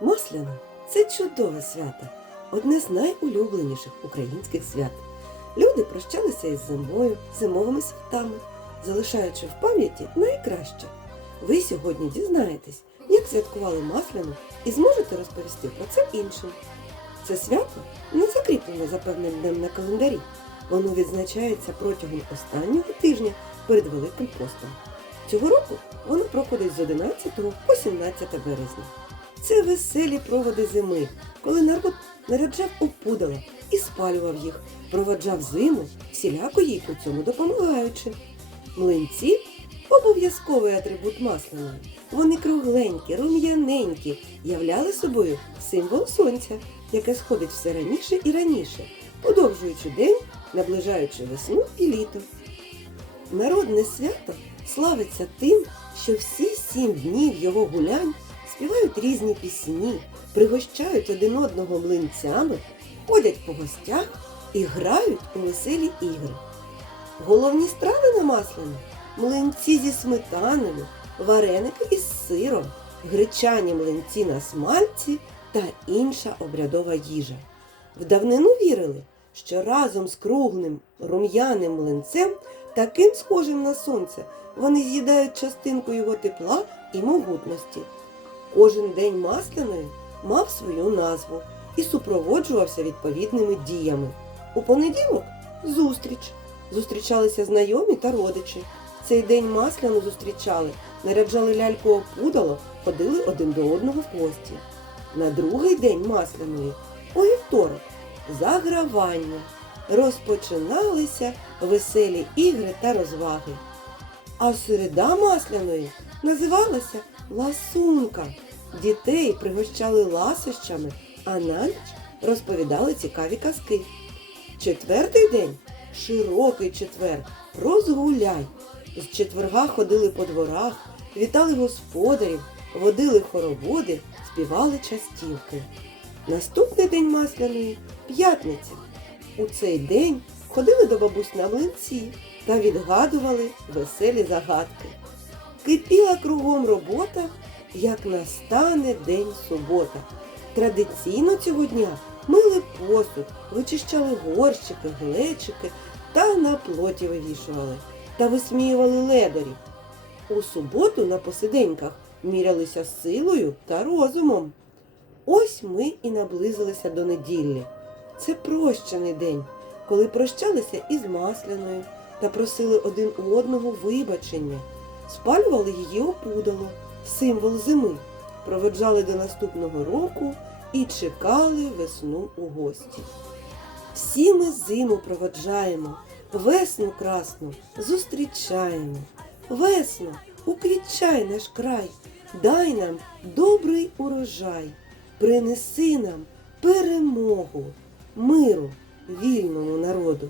Масляна це чудове свято, одне з найулюбленіших українських свят. Люди прощалися із зимою, зимовими святами, залишаючи в пам'яті найкраще. Ви сьогодні дізнаєтесь, як святкували Масляну і зможете розповісти про це іншим. Це свято не закріплене за певним днем на календарі. Воно відзначається протягом останнього тижня перед Великим постом. Цього року воно проходить з 11 по 17 березня. Це веселі проводи зими, коли народ наряджав опудала і спалював їх, проводжав зиму, всіляко їй у цьому допомагаючи. Млинці обов'язковий атрибут масляної. Вони кругленькі, рум'яненькі, являли собою символ сонця, яке сходить все раніше і раніше, подовжуючи день, наближаючи весну і літо. Народне свято славиться тим, що всі сім днів його гулянь співають різні пісні, пригощають один одного млинцями, ходять по гостях і грають у веселі ігри. Головні страви на масляну млинці зі сметаною, вареники із сиром, гречані млинці на смальці та інша обрядова їжа. В давнину вірили, що разом з круглим рум'яним млинцем, таким схожим на сонце, вони з'їдають частинку його тепла і могутності. Кожен день масляної мав свою назву і супроводжувався відповідними діями. У понеділок зустріч. Зустрічалися знайомі та родичі. Цей день масляну зустрічали, наряджали ляльку опудало, ходили один до одного в гості. На другий день масляної, у вівторок, загравання. Розпочиналися веселі ігри та розваги. А середа масляної називалася ласунка. Дітей пригощали ласощами, а на ніч розповідали цікаві казки. Четвертий день широкий четвер, розгуляй. З четверга ходили по дворах, вітали господарів, водили хороводи, співали частівки. Наступний день масляної п'ятниця. У цей день ходили до бабусь на млинці та відгадували веселі загадки. Кипіла кругом робота, як настане день субота. Традиційно цього дня мили посуд, вичищали горщики, глечики та на плоті вивішували та висміювали ледарів. У суботу на посиденьках мірялися силою та розумом. Ось ми і наблизилися до неділі. Це прощений день, коли прощалися із масляною та просили один у одного вибачення, спалювали її опудало, символ зими, проведжали до наступного року і чекали весну у гості. Всі ми зиму проводжаємо, весну красну зустрічаємо. Весно, уквітчай наш край, дай нам добрий урожай, принеси нам перемогу, миру вільному народу.